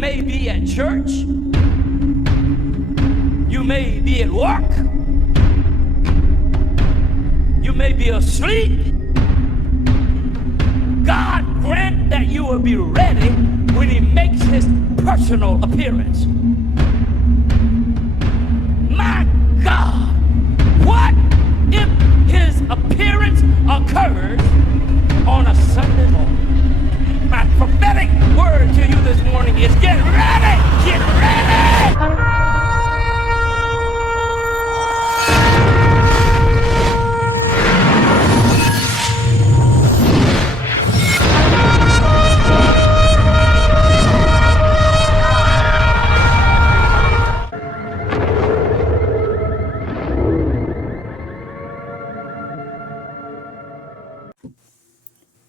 may be at church. You may be at work. You may be asleep. God grant that you will be ready when he makes his personal appearance. My God, what if his appearance occurs on a Sunday morning? My prophetic word to you this morning is get ready! Get ready!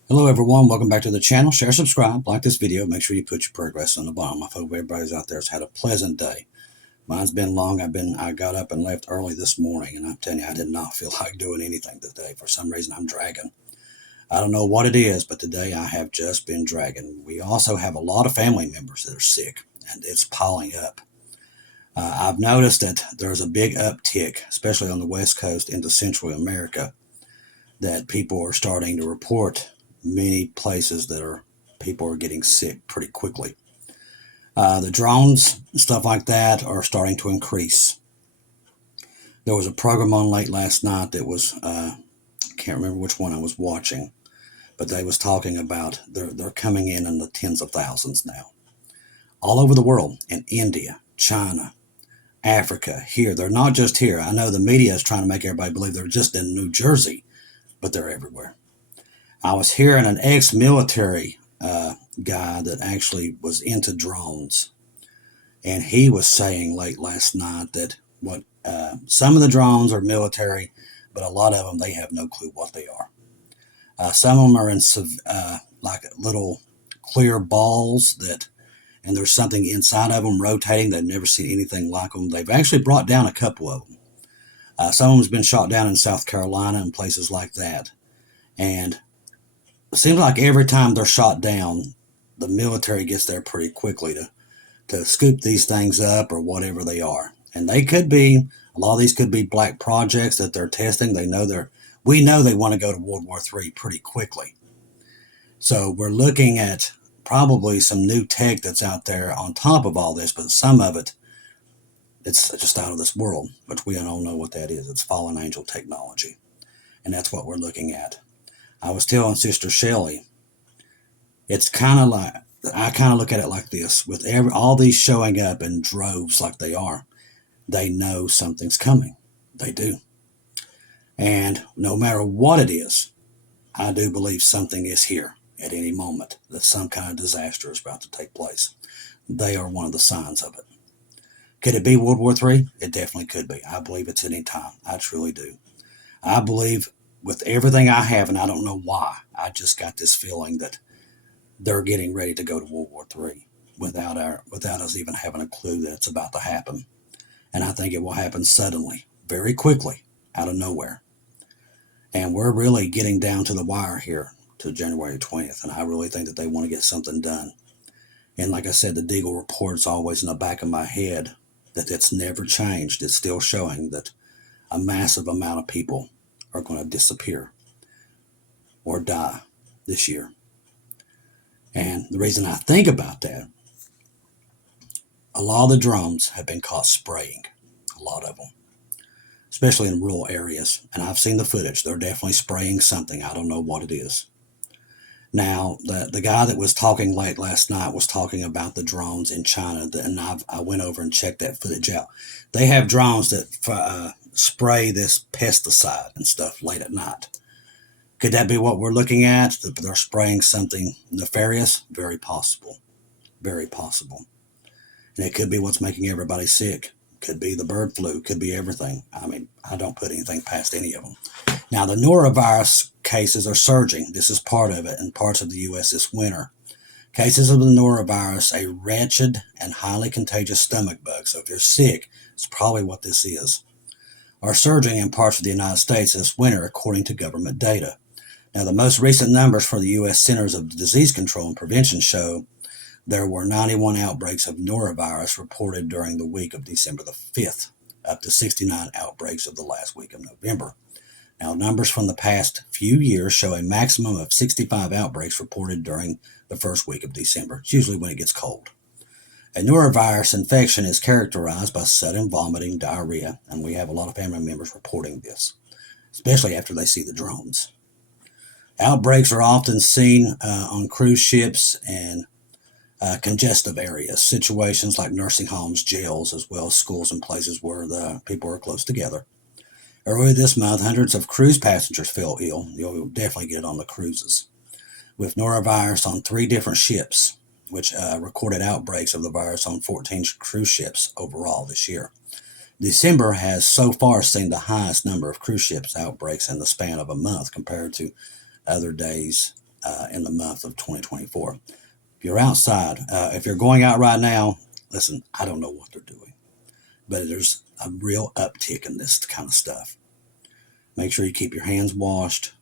Hello everyone, welcome back to the channel. Share, subscribe, like this video, make sure you put your progress on the bottom. I hope everybody's out there has had a pleasant day. Mine's been long. I got up and left early this morning, and I'm telling you, I did not feel like doing anything today. For some reason, I'm dragging. I don't know what it is, but today I have just been dragging. We also have a lot of family members that are sick, and it's piling up. I've noticed that there's a big uptick, especially on the West Coast into Central America, that people are starting to report many places that people are getting sick pretty quickly. The drones, stuff like that, are starting to increase. There was a program on late last night that was, I can't remember which one I was watching, but they was talking about they're coming in the tens of thousands now. All over the world, in India, China, Africa, here. They're not just here. I know the media is trying to make everybody believe they're just in New Jersey, but they're everywhere. I was hearing an ex-military guy that actually was into drones, and he was saying late last night that some of the drones are military, but a lot of them, they have no clue what they are. Some of them are in like little clear balls and there's something inside of them rotating. They've never seen anything like them. They've actually brought down a couple of them. Some of them's been shot down in South Carolina and places like that. And it seems like every time they're shot down, the military gets there pretty quickly to scoop these things up or whatever they are. And they could be, a lot of these could be black projects that they're testing. We know they want to go to World War III pretty quickly. So we're looking at probably some new tech that's out there on top of all this, but some of it, it's just out of this world, which we don't know what that is. It's fallen angel technology. And that's what we're looking at. I was telling Sister Shelley, it's kind of like, I kind of look at it like this, with all these showing up in droves like they are, they know something's coming. They do. And no matter what it is, I do believe something is here at any moment, that some kind of disaster is about to take place. They are one of the signs of it. Could it be World War III? It definitely could be. I believe it's any time. I truly do. I believe with everything I have, and I don't know why, I just got this feeling that they're getting ready to go to World War III without us even having a clue that it's about to happen. And I think it will happen suddenly, very quickly, out of nowhere. And we're really getting down to the wire here to January 20th, and I really think that they want to get something done. And like I said, the Deagle report's always in the back of my head, that it's never changed. It's still showing that a massive amount of people are going to disappear or die this year. And the reason I think about that, a lot of the drones have been caught spraying, a lot of them, especially in rural areas. And I've seen the footage. They're definitely spraying something. I don't know what it is. Now, the guy that was talking late last night was talking about the drones in China, and I went over and checked that footage out. They have drones that spray this pesticide and stuff late at night. Could that be what we're looking at? That they're spraying something nefarious? Very possible. Very possible. And it could be what's making everybody sick. Could be the bird flu. Could be everything. I mean, I don't put anything past any of them. Now, the Norovirus cases are surging. This is part of it in parts of the U.S. this winter. Cases of the Norovirus, a wretched and highly contagious stomach bug, so if you're sick, it's probably what this is, are surging in parts of the United States this winter, according to government data. Now, the most recent numbers for the U.S. Centers of Disease Control and Prevention show There were 91 outbreaks of norovirus reported during the week of December the 5th, up to 69 outbreaks of the last week of November. Now, numbers from the past few years show a maximum of 65 outbreaks reported during the first week of December. It's usually when it gets cold. A norovirus infection is characterized by sudden vomiting, diarrhea, and we have a lot of family members reporting this, especially after they see the drones. Outbreaks are often seen on cruise ships and congestive areas, situations like nursing homes, jails, as well as schools and places where the people are close together. Earlier this month, hundreds of cruise passengers fell ill. You'll definitely get it on the cruises, with norovirus on 3 different ships, which recorded outbreaks of the virus on 14 cruise ships overall this year. December has so far seen the highest number of cruise ships outbreaks in the span of a month compared to other days in the month of 2024. If you're outside, if you're going out right now, listen, I don't know what they're doing, but there's a real uptick in this kind of stuff. Make sure you keep your hands washed.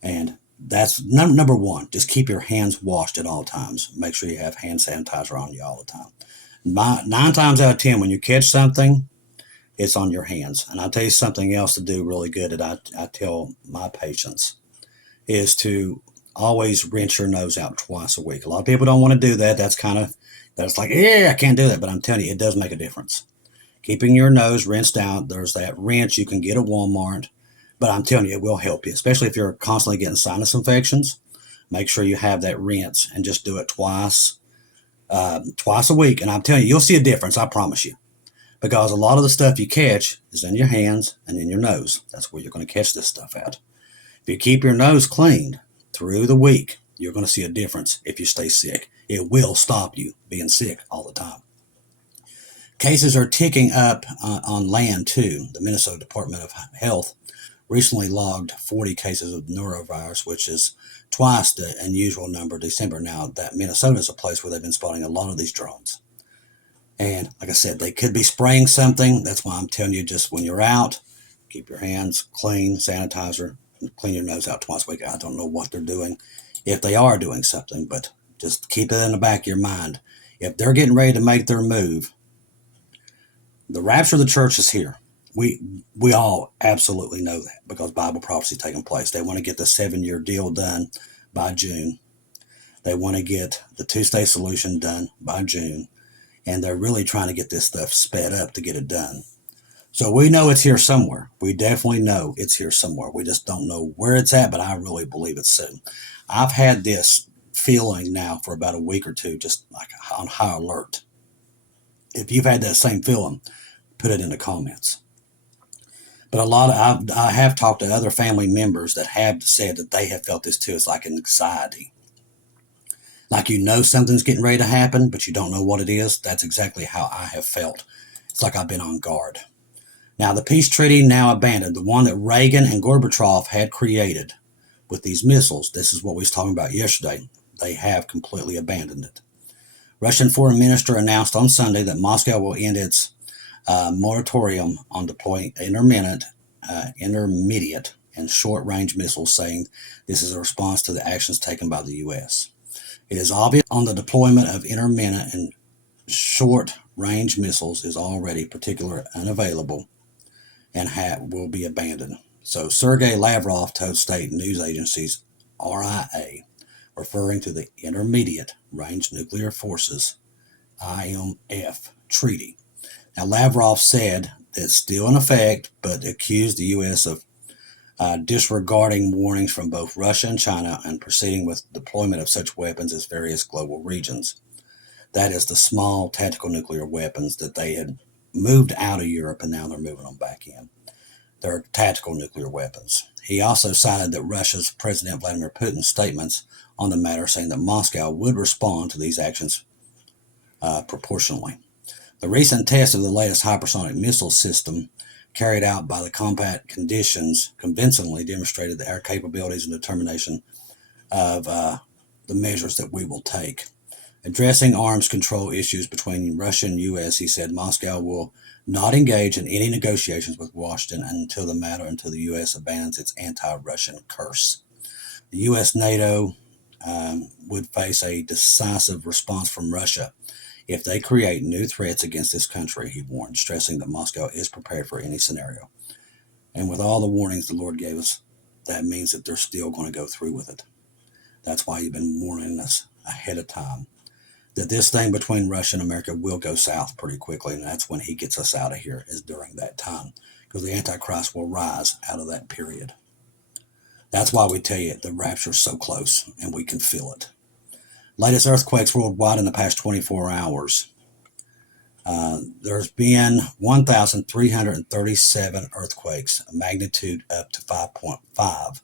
And that's number one. Just keep your hands washed at all times. Make sure you have hand sanitizer on you all the time. 9 times out of 10, when you catch something, it's on your hands. And I'll tell you something else to do really good that I tell my patients is to always rinse your nose out twice a week. A lot of people don't want to do that. That's like, I can't do that. But I'm telling you, it does make a difference. Keeping your nose rinsed out. There's that rinse you can get at Walmart. But I'm telling you, it will help you, especially if you're constantly getting sinus infections. Make sure you have that rinse and just do it twice a week. And I'm telling you, you'll see a difference, I promise you. Because a lot of the stuff you catch is in your hands and in your nose. That's where you're going to catch this stuff at. If you keep your nose cleaned through the week, you're going to see a difference if you stay sick. It will stop you being sick all the time. Cases are ticking up on land, too. The Minnesota Department of Health recently logged 40 cases of norovirus, which is twice the unusual number of December. Now, that Minnesota is a place where they've been spotting a lot of these drones. And like I said, they could be spraying something. That's why I'm telling you, just when you're out, keep your hands clean, sanitizer, clean your nose out twice a week. I don't know what they're doing, if they are doing something, but just keep it in the back of your mind. If they're getting ready to make their move, the rapture of the church is here. We all absolutely know that because Bible prophecy is taking place. They want to get the 7-year deal done by June. They want to get the 2-state solution done by June. And they're really trying to get this stuff sped up to get it done. So we know it's here somewhere. We definitely know it's here somewhere. We just don't know where it's at, but I really believe it's soon. I've had this feeling now for about a week or two, just like on high alert. If you've had that same feeling, put it in the comments. But I have talked to other family members that have said that they have felt this too. It's like an anxiety. Like you know something's getting ready to happen, but you don't know what it is. That's exactly how I have felt. It's like I've been on guard. Now, the peace treaty now abandoned, the one that Reagan and Gorbachev had created with these missiles. This is what we was talking about yesterday. They have completely abandoned it. Russian Foreign Minister announced on Sunday that Moscow will end its moratorium on deploying intermediate, and short-range missiles, saying this is a response to the actions taken by the U.S. It is obvious on the deployment of intermittent and short-range missiles is already particularly unavailable and will be abandoned. So Sergei Lavrov told state news agencies RIA, referring to the Intermediate Range Nuclear Forces IMF treaty. Now, Lavrov said that's still in effect, but accused the U.S. of disregarding warnings from both Russia and China and proceeding with deployment of such weapons as various global regions. That is the small tactical nuclear weapons that they had moved out of Europe and now they're moving them back in. They're tactical nuclear weapons. He also cited that Russia's President Vladimir Putin's statements on the matter, saying that Moscow would respond to these actions proportionally. The recent test of the latest hypersonic missile system carried out by the combat conditions convincingly demonstrated our capabilities and determination of the measures that we will take. Addressing arms control issues between Russia and U.S., he said Moscow will not engage in any negotiations with Washington until the U.S. abandons its anti-Russian curse. The U.S., NATO, would face a decisive response from Russia if they create new threats against this country, he warned, stressing that Moscow is prepared for any scenario. And with all the warnings the Lord gave us, that means that they're still going to go through with it. That's why you've been warning us ahead of time that this thing between Russia and America will go south pretty quickly, and that's when he gets us out of here, is during that time, because the Antichrist will rise out of that period. That's why we tell you the rapture is so close, and we can feel it. Latest earthquakes worldwide in the past 24 hours. There's been 1,337 earthquakes, a magnitude up to 5.5.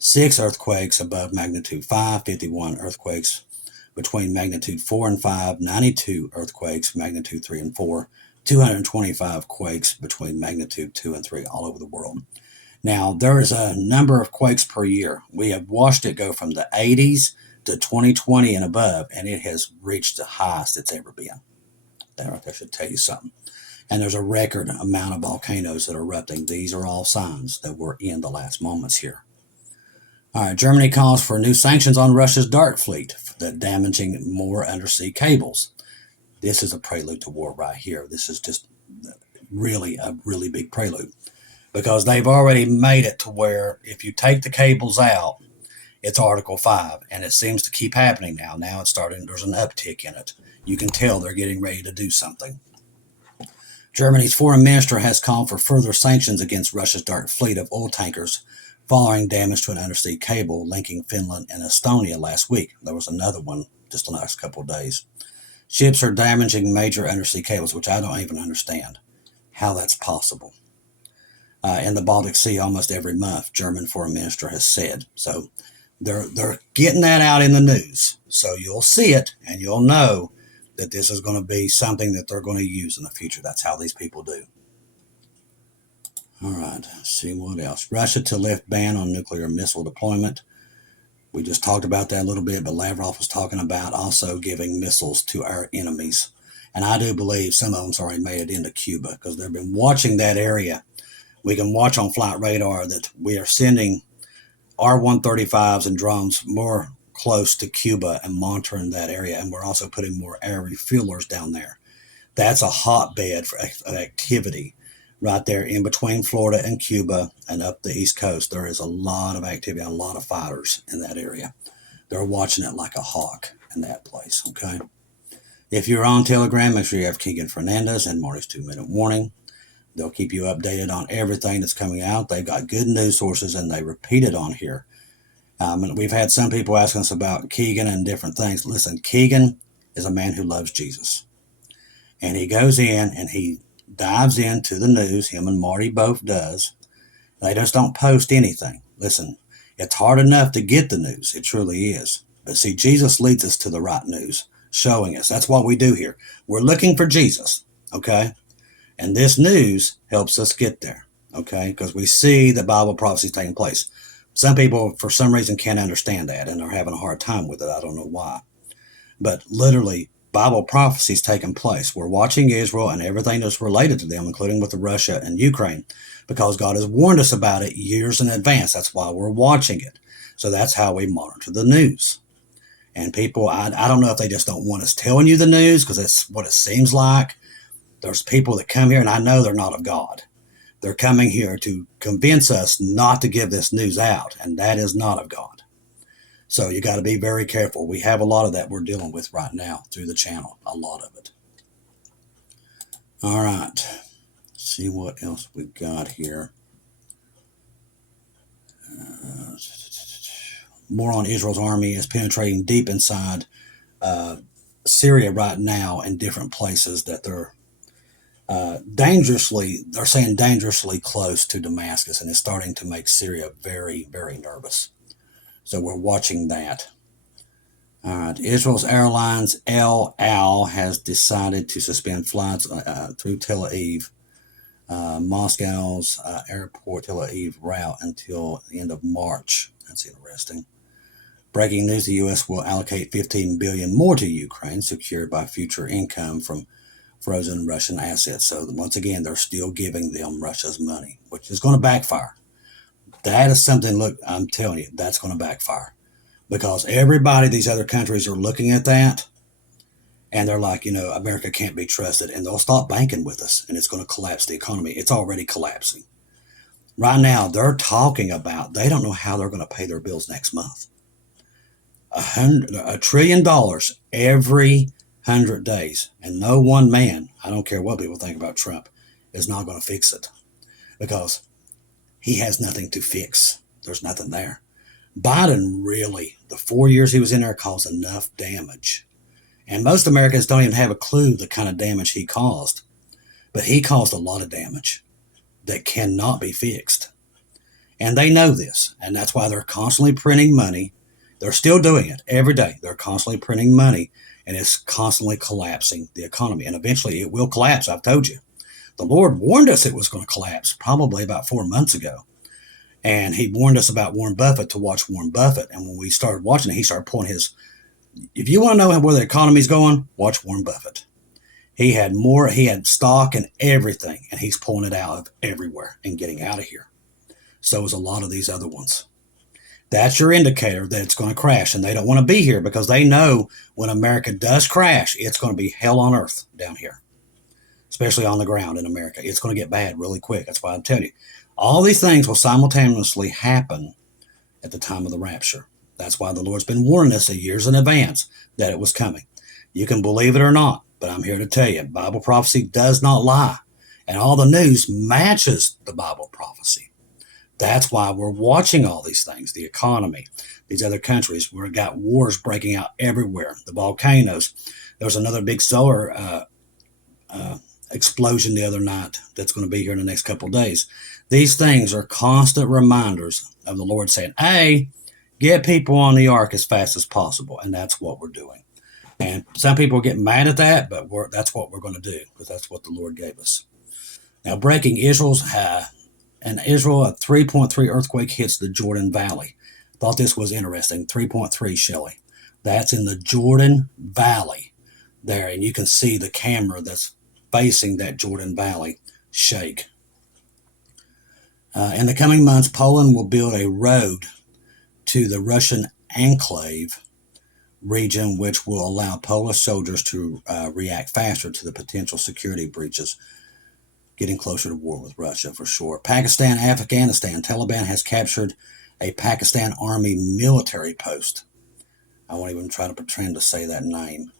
6 earthquakes above magnitude 5, 51 earthquakes between magnitude 4 and 5, 92 earthquakes, magnitude 3 and 4, 225 quakes between magnitude 2 and 3 all over the world. Now, there is a number of quakes per year. We have watched it go from the 80s to 2020 and above, and it has reached the highest it's ever been. That should tell you something. And there's a record amount of volcanoes that are erupting. These are all signs that we're in the last moments here. All right, Germany calls for new sanctions on Russia's dark fleet that damaging more undersea cables. This is a prelude to war right here. This is just really a really big prelude, because they've already made it to where if you take the cables out, it's Article 5, and it seems to keep happening now. Now it's starting, there's an uptick in it. You can tell they're getting ready to do something. Germany's foreign minister has called for further sanctions against Russia's dark fleet of oil tankers following damage to an undersea cable linking Finland and Estonia last week. There was another one just the last couple of days. Ships are damaging major undersea cables, which I don't even understand how that's possible. In the Baltic Sea almost every month, German foreign minister has said. So they're getting that out in the news. So you'll see it and you'll know that this is going to be something that they're going to use in the future. That's how these people do. All right, let's see what else. Russia to lift ban on nuclear missile deployment. We just talked about that a little bit, but Lavrov was talking about also giving missiles to our enemies. And I do believe some of them's already made it into Cuba, because they've been watching that area. We can watch on flight radar that we are sending R-135s and drones more close to Cuba and monitoring that area. And we're also putting more air refuelers down there. That's a hotbed for activity right there in between Florida and Cuba and up the East Coast. There is a lot of activity, a lot of fighters in that area. They're watching it like a hawk in that place, okay? If you're on Telegram, make sure you have Keegan Fernandez and Marty's 2-minute warning. They'll keep you updated on everything that's coming out. They've got good news sources, and they repeat it on here. And we've had some people asking us about Keegan and different things. Listen, Keegan is a man who loves Jesus. And he goes in and he dives into the news. Him and Marty both does. They just don't post anything. Listen, it's hard enough to get the news. It truly is. But see, Jesus leads us to the right news, showing us. That's what we do here. We're looking for Jesus, okay? And this news helps us get there, okay? Because we see the Bible prophecy taking place. Some people, for some reason, can't understand that, and they're having a hard time with it. I don't know why. But literally, Bible prophecy is taking place. We're watching Israel and everything that's related to them, including with the Russia and Ukraine, because God has warned us about it years in advance. That's why we're watching it. So that's how we monitor the news. And people, I don't know if they just don't want us telling you the news, because that's what it seems like. There's people that come here, and I know they're not of God. They're coming here to convince us not to give this news out, and that is not of God. So you got to be very careful. We have a lot of that we're dealing with right now through the channel, a lot of it. All right, let's see what else we got here. More on Israel's army is penetrating deep inside Syria right now in different places that they're they're saying dangerously close to Damascus, and it's starting to make Syria very, very nervous. So we're watching that. All right. Israel's Airlines El Al has decided to suspend flights through Tel Aviv, Moscow's airport Tel Aviv route until the end of March. That's interesting. Breaking news: the U.S. will allocate $15 billion more to Ukraine, secured by future income from frozen Russian assets. So once again, they're still giving them Russia's money, which is going to backfire. That is something, look, I'm telling you, that's going to backfire. because everybody, these other countries are looking at that, and they're like, America can't be trusted, and they'll stop banking with us, and it's going to collapse the economy. It's already collapsing. Right now, they're talking about, they don't know how they're going to pay their bills next month. $1 trillion every 100 days. And no one man, I don't care what people think about Trump, is not going to fix it, because he has nothing to fix. There's nothing there. Biden really, the 4 years he was in there, caused enough damage. And most Americans don't even have a clue the kind of damage he caused. But he caused a lot of damage that cannot be fixed. And they know this. And that's why they're constantly printing money. They're still doing it every day. They're constantly printing money, and it's constantly collapsing the economy. And eventually it will collapse, I've told you. The Lord warned us it was going to collapse probably about 4 months ago. And he warned us about Warren Buffett, to watch Warren Buffett. And when we started watching it, he started pulling his, if you want to know where the economy's going, watch Warren Buffett. He had stock and everything, and he's pulling it out of everywhere and getting out of here. So is a lot of these other ones. That's your indicator that it's going to crash, and they don't want to be here, because they know when America does crash, it's going to be hell on earth down here, especially on the ground in America. It's going to get bad really quick. That's why I'm telling you. All these things will simultaneously happen at the time of the rapture. That's why the Lord's been warning us years in advance that it was coming. You can believe it or not, but I'm here to tell you, Bible prophecy does not lie. And all the news matches the Bible prophecy. That's why we're watching all these things, the economy, these other countries. We've got wars breaking out everywhere, the volcanoes. There was another big solar explosion the other night that's going to be here in the next couple of days. These things are constant reminders of the Lord saying, hey, get people on the ark as fast as possible. And that's what we're doing. And some people get mad at that, but that's what we're going to do, because that's what the Lord gave us. Now, breaking Israel, a 3.3 earthquake hits the Jordan Valley. Thought this was interesting. 3.3, Shelley. That's in the Jordan Valley there. And you can see the camera that's facing that Jordan Valley shake. In the coming months, Poland will build a road to the Russian enclave region, which will allow Polish soldiers to react faster to the potential security breaches, getting closer to war with Russia for sure. Pakistan, Afghanistan. Taliban has captured a Pakistan Army military post. I won't even try to pretend to say that name.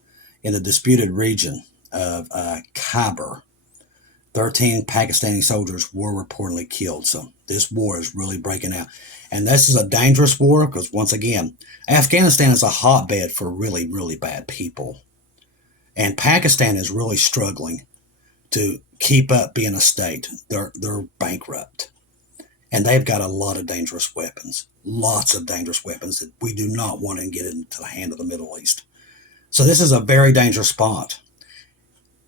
In the disputed region of Khyber, 13 Pakistani soldiers were reportedly killed. So this war is really breaking out. And this is a dangerous war, because once again, Afghanistan is a hotbed for really, really bad people. And Pakistan is really struggling to keep up being a state. They're bankrupt. And they've got a lot of dangerous weapons. Lots of dangerous weapons that we do not want to get into the hand of the Middle East. So this is a very dangerous spot.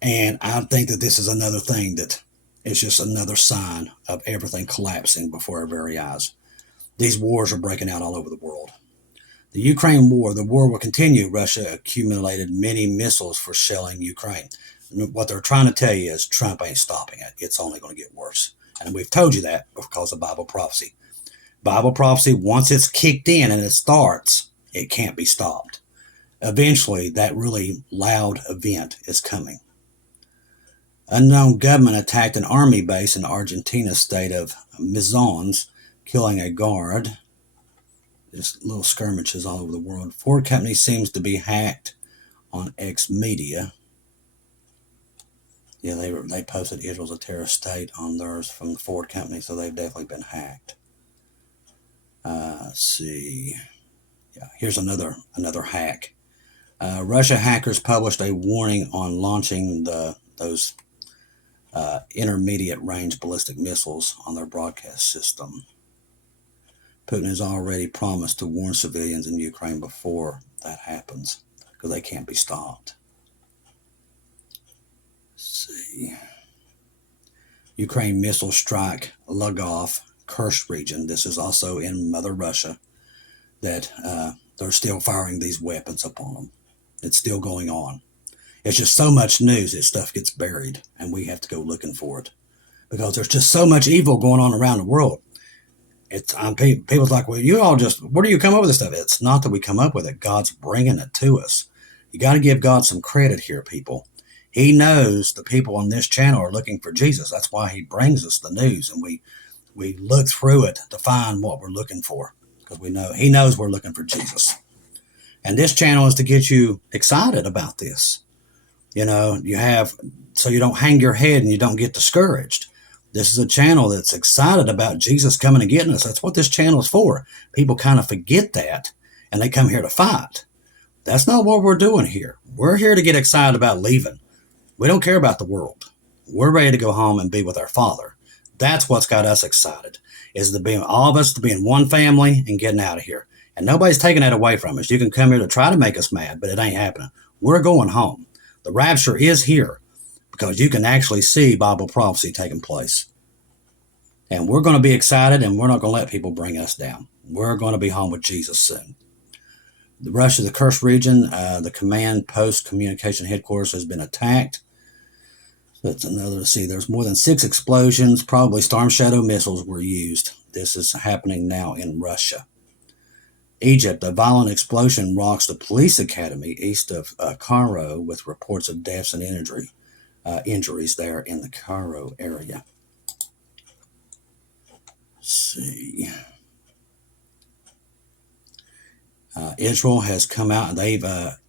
And I think that this is another thing that is just another sign of everything collapsing before our very eyes. These wars are breaking out all over the world. The Ukraine war, the war will continue. Russia accumulated many missiles for shelling Ukraine. What they're trying to tell you is Trump ain't stopping it. It's only going to get worse. And we've told you that because of Bible prophecy. Bible prophecy, once it's kicked in and it starts, it can't be stopped. Eventually, that really loud event is coming. Unknown gunmen attacked an army base in Argentina's state of Misiones, killing a guard. Just little skirmishes all over the world. Ford company seems to be hacked on X Media. Yeah, they posted Israel's a terrorist state on theirs from the Ford company, so they've definitely been hacked. Let's see. Yeah, here's another hack. Russia hackers published a warning on launching those intermediate range ballistic missiles on their broadcast system. Putin has already promised to warn civilians in Ukraine before that happens, because they can't be stopped. Let's see. Ukraine missiles strike Lvov, Kursk region. This is also in Mother Russia, that they're still firing these weapons upon them. It's still going on. It's just so much news that stuff gets buried, and we have to go looking for it, because there's just so much evil going on around the world. It's people's like, well, you all just, where do you come up with this stuff? It's not that we come up with it. God's bringing it to us. You got to give God some credit here, people. He knows the people on this channel are looking for Jesus. That's why he brings us the news, and we look through it to find what we're looking for, because we know he knows we're looking for Jesus. And this channel is to get you excited about this. So you don't hang your head and you don't get discouraged. This is a channel that's excited about Jesus coming and getting us. That's what this channel is for. People kind of forget that, and they come here to fight. That's not what we're doing here. We're here to get excited about leaving. We don't care about the world. We're ready to go home and be with our Father. That's what's got us excited, is to be all of us to be in one family and getting out of here. And nobody's taking that away from us. You can come here to try to make us mad, but it ain't happening. We're going home. The rapture is here, because you can actually see Bible prophecy taking place. And we're going to be excited, and we're not going to let people bring us down. We're going to be home with Jesus soon. The Russia, the Kursk region, the command post communication headquarters has been attacked. That's another, see, there's more than 6 explosions. Probably Storm Shadow missiles were used. This is happening now in Russia. Egypt, a violent explosion rocks the police academy east of Cairo, with reports of deaths and injuries there in the Cairo area. Let's see. Israel has come out.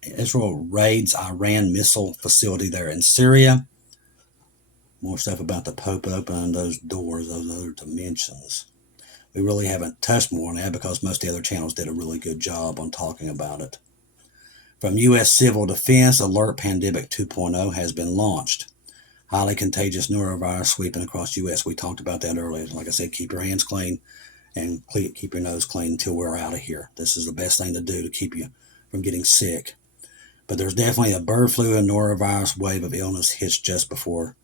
Israel raids Iran missile facility there in Syria. More stuff about the Pope opening those doors, those other dimensions. We really haven't touched more on that because most of the other channels did a really good job on talking about it. From U.S. Civil Defense, Alert Pandemic 2.0 has been launched. Highly contagious norovirus sweeping across U.S. We talked about that earlier. Like I said, keep your hands clean and keep your nose clean until we're out of here. This is the best thing to do to keep you from getting sick. But there's definitely a bird flu and norovirus wave of illness hits just before,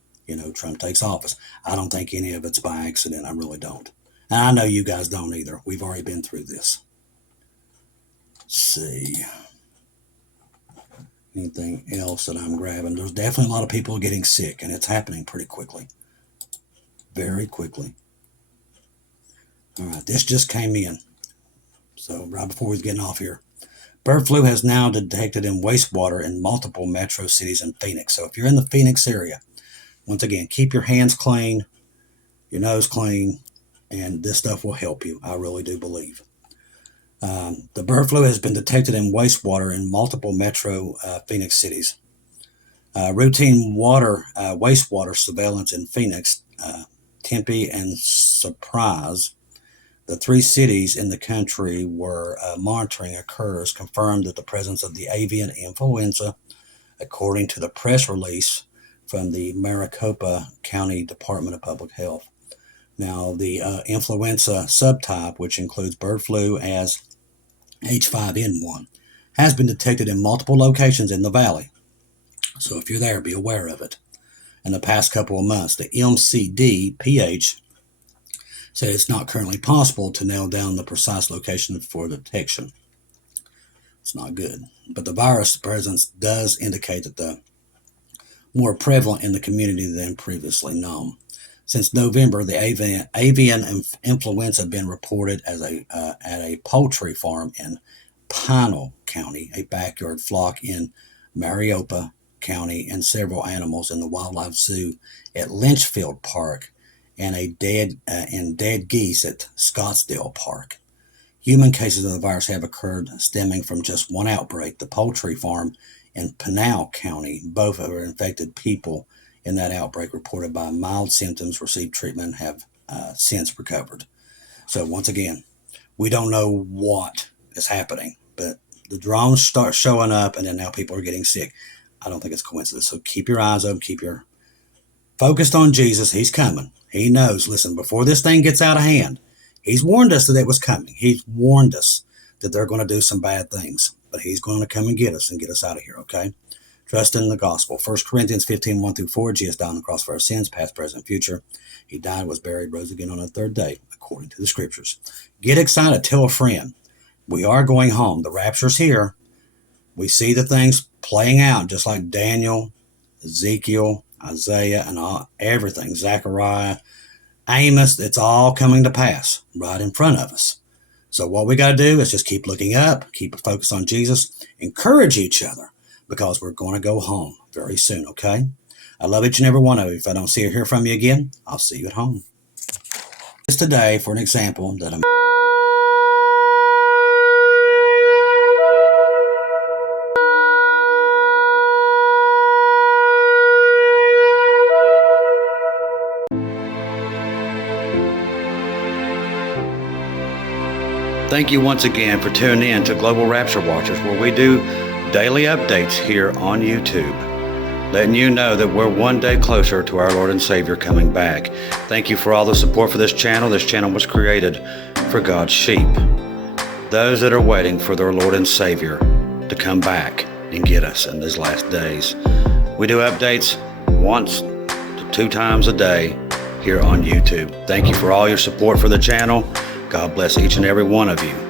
Trump takes office. I don't think any of it's by accident. I really don't. And I know you guys don't either. We've already been through this. Let's see. Anything else that I'm grabbing? There's definitely a lot of people getting sick, and it's happening pretty quickly. Very quickly. All right, this just came in. So right before we was getting off here. Bird flu has now detected in wastewater in multiple metro cities in Phoenix. So if you're in the Phoenix area, once again, keep your hands clean, your nose clean, and this stuff will help you. I really do believe. The bird flu has been detected in wastewater in multiple metro Phoenix cities. Routine wastewater surveillance in Phoenix, Tempe, and Surprise, the 3 cities in the country were monitoring occurs, confirmed that the presence of the avian influenza, according to the press release from the Maricopa County Department of Public Health. Now, the influenza subtype, which includes bird flu as H5N1, has been detected in multiple locations in the valley. So if you're there, be aware of it. In the past couple of months, the MCD-PH said it's not currently possible to nail down the precise location for detection. It's not good. But the virus presence does indicate that the more prevalent in the community than previously known. Since November, the avian influenza had been reported as at a poultry farm in Pinal County, a backyard flock in Maricopa County, and several animals in the wildlife zoo at Lynchfield Park, and dead geese at Scottsdale Park. Human cases of the virus have occurred stemming from just one outbreak, the poultry farm in Pinal County. Both are infected people in that outbreak reported by mild symptoms, received treatment, have since recovered. So once again, we don't know what is happening, but the drones start showing up, and then now people are getting sick. I don't think it's coincidence. So keep your eyes open, keep your focused on Jesus. He's coming. He knows. Listen, before this thing gets out of hand, he's warned us that it was coming. He's warned us that they're going to do some bad things, but he's going to come and get us out of here, okay? Trust in the gospel. 1 Corinthians 15, 1-4, Jesus died on the cross for our sins, past, present, future. He died, was buried, rose again on the 3rd day, according to the scriptures. Get excited. Tell a friend. We are going home. The rapture's here. We see the things playing out, just like Daniel, Ezekiel, Isaiah, and everything. Zechariah. Amos, it's all coming to pass right in front of us. So what we got to do is just keep looking up, keep focused on Jesus, encourage each other, because we're going to go home very soon, okay? I love each and every one of you. If I don't see or hear from you again, I'll see you at home. Just today, for an example, that I'm... Thank you once again for tuning in to Global Rapture Watchers, where we do daily updates here on YouTube, letting you know that we're one day closer to our Lord and Savior coming back. Thank you for all the support for this channel. This channel was created for God's sheep, those that are waiting for their Lord and Savior to come back and get us in these last days. We do updates once to 2 times a day here on YouTube. Thank you for all your support for the channel. God bless each and every one of you.